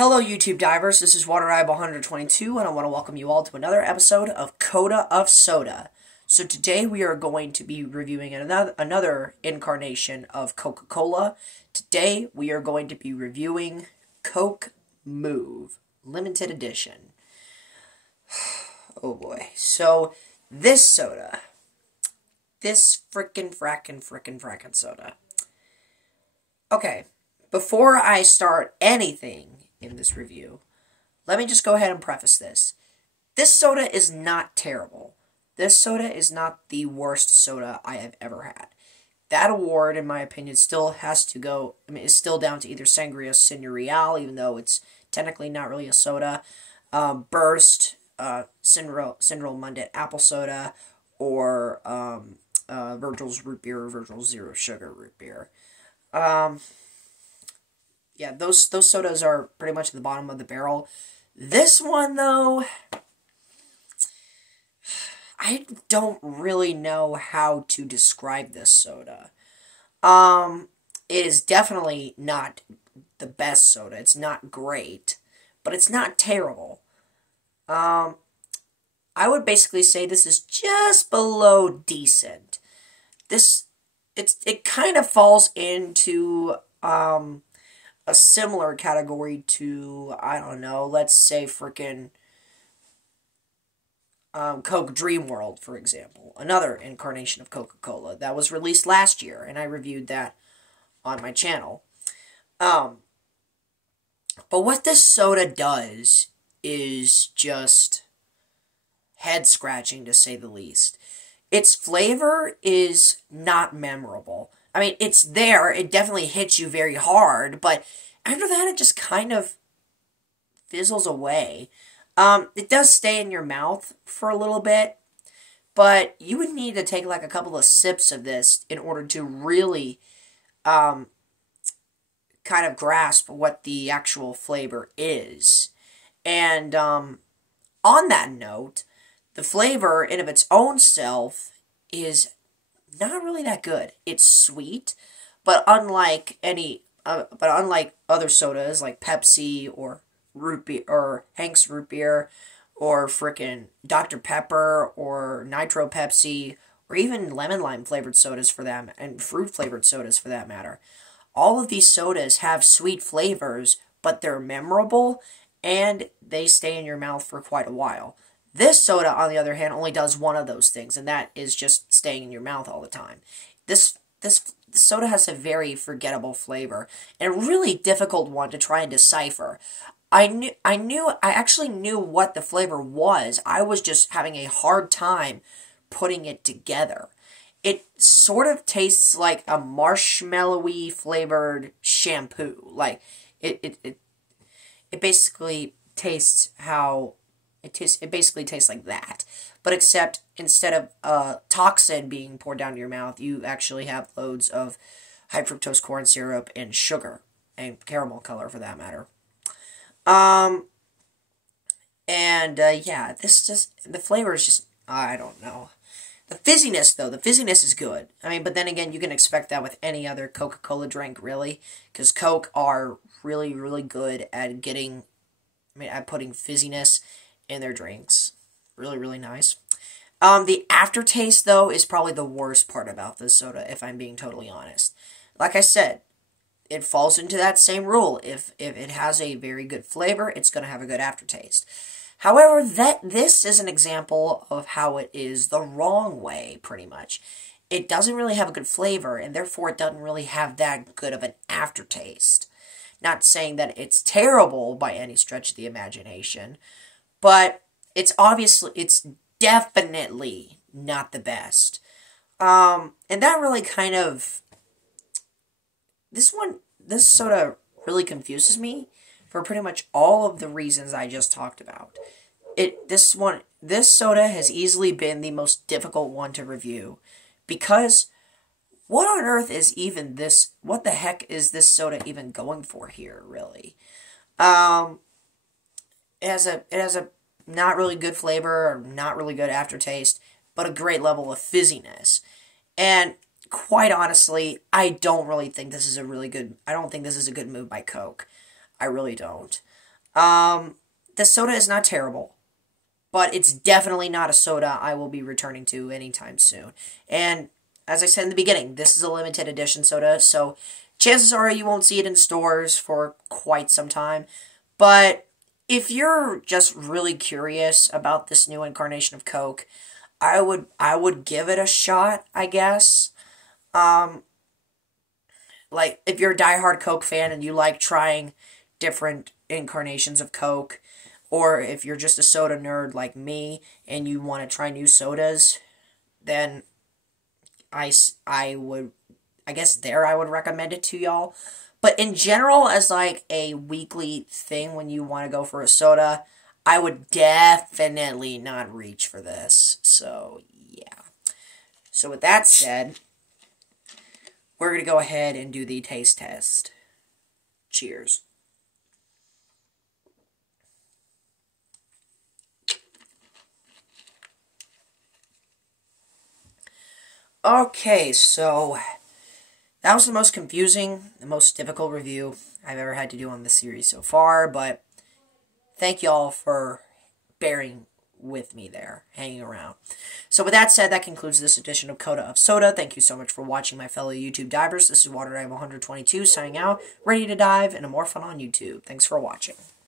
Hello YouTube divers, this is WaterEyeball122 and I want to welcome you all to another episode of Coda of Soda. So today we are going to be reviewing another incarnation of Coca-Cola. Today we are going to be reviewing Coke Move, limited edition. Oh boy, so this soda, this frickin' soda. Okay, before I start anything in this review, let me just go ahead and preface this. This soda is not terrible. This soda is not the worst soda I have ever had. That award, in my opinion, still has to go, is still down to either Sangria Señorial, even though it's technically not really a soda, Burst, Cinderella Mundet Apple Soda, or Virgil's Root Beer, or Virgil's Zero Sugar Root Beer. Yeah, those sodas are pretty much at the bottom of the barrel. This one, though, I don't really know how to describe this soda. It is definitely not the best soda. It's not great, but it's not terrible. I would basically say this is just below decent. It kind of falls into a similar category to, I don't know, let's say frickin' Coke Dream World, for example. Another incarnation of Coca-Cola that was released last year, and I reviewed that on my channel. But what this soda does is just head-scratching, to say the least. Its flavor is not memorable. I mean, it's there, it definitely hits you very hard, but after that, it just kind of fizzles away. It does stay in your mouth for a little bit, but you would need to take like a couple of sips of this in order to really kind of grasp what the actual flavor is. And on that note, the flavor in of its own self is not really that good. It's sweet, but unlike other sodas like Pepsi or root beer or Hank's root beer or frickin' Dr. Pepper or Nitro Pepsi or even lemon lime flavored sodas for them and fruit flavored sodas for that matter. All of these sodas have sweet flavors, but they're memorable and they stay in your mouth for quite a while. This soda, on the other hand, only does one of those things, and that is just staying in your mouth all the time. This soda has a very forgettable flavor, and a really difficult one to try and decipher. I actually knew what the flavor was. I was just having a hard time putting it together. It sort of tastes like a marshmallowy flavored shampoo. Like it basically tastes how. It basically tastes like that. But except instead of toxin being poured down your mouth, you actually have loads of high fructose corn syrup and sugar. And caramel color, for that matter. Yeah, the flavor is just, I don't know. The fizziness, though, the fizziness is good. I mean, but then again, you can expect that with any other Coca-Cola drink, really. Because Coke are really, really good at at putting fizziness in their drinks. Really, really nice. The aftertaste, though, is probably the worst part about this soda, if I'm being totally honest. Like I said, it falls into that same rule. If it has a very good flavor, it's going to have a good aftertaste. However, this is an example of how it is the wrong way, pretty much. It doesn't really have a good flavor, and therefore it doesn't really have that good of an aftertaste. Not saying that it's terrible by any stretch of the imagination, but it's definitely not the best. And that really kind of, this soda really confuses me for pretty much all of the reasons I just talked about. This soda has easily been the most difficult one to review, because what on earth is even this, what the heck is this soda even going for here, really? It has a not really good flavor, or not really good aftertaste, but a great level of fizziness. And quite honestly, I don't think this is a good move by Coke. I really don't. The soda is not terrible, but it's definitely not a soda I will be returning to anytime soon. And as I said in the beginning, this is a limited edition soda, so chances are you won't see it in stores for quite some time. But if you're just really curious about this new incarnation of Coke, I would give it a shot, I guess. Um, like if you're a diehard Coke fan and you like trying different incarnations of Coke, or if you're just a soda nerd like me and you want to try new sodas, then I would, I guess there I would recommend it to y'all. But in general, as like a weekly thing when you want to go for a soda, I would definitely not reach for this. So, yeah. So with that said, we're going to go ahead and do the taste test. Cheers. Okay, so that was the most confusing, the most difficult review I've ever had to do on this series so far, but thank y'all for bearing with me there, hanging around. So with that said, that concludes this edition of Coda of Soda. Thank you so much for watching, my fellow YouTube divers. This is Water Dive 122 signing out, ready to dive into more fun on YouTube. Thanks for watching.